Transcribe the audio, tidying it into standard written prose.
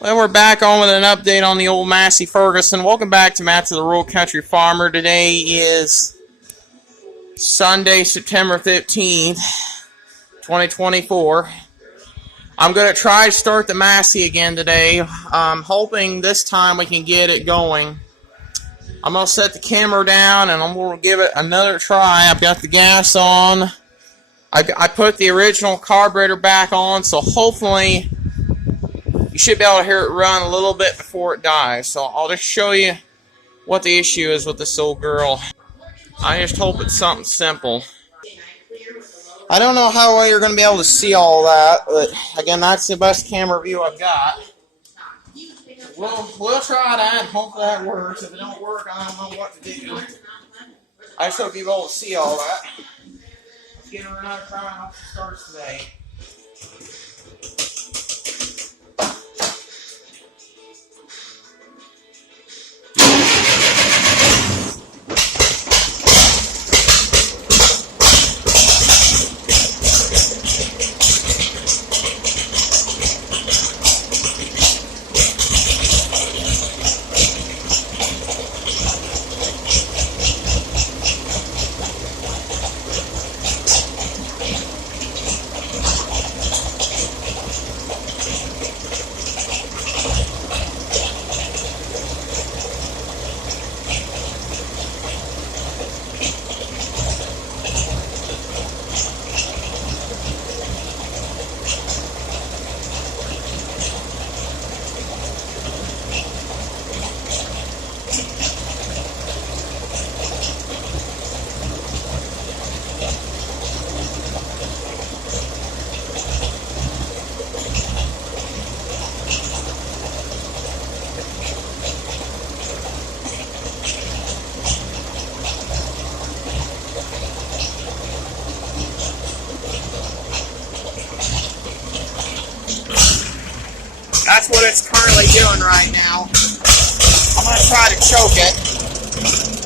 Well, we're back on with an update on the old Massey Ferguson. Welcome back to Matt to the Rural Country Farmer. Today is Sunday, September 15th, 2024. I'm going to try to start the Massey again today. I'm hoping this time we can get it going. I'm going to set the camera down and I'm going to give it another try. I've got the gas on. I put the original carburetor back on, so hopefully you should be able to hear it run a little bit before it dies. So I'll just show you what the issue is with this old girl. I just hope it's something simple. I don't know how well you're going to be able to see all that, but again, that's the best camera view I've got. We'll try that and hope that works. If it don't work, I don't know what to do. I just hope you'll be able to see all that. Let's give her another try and hope it starts today. That's what it's currently doing right now. I'm going to try to choke it.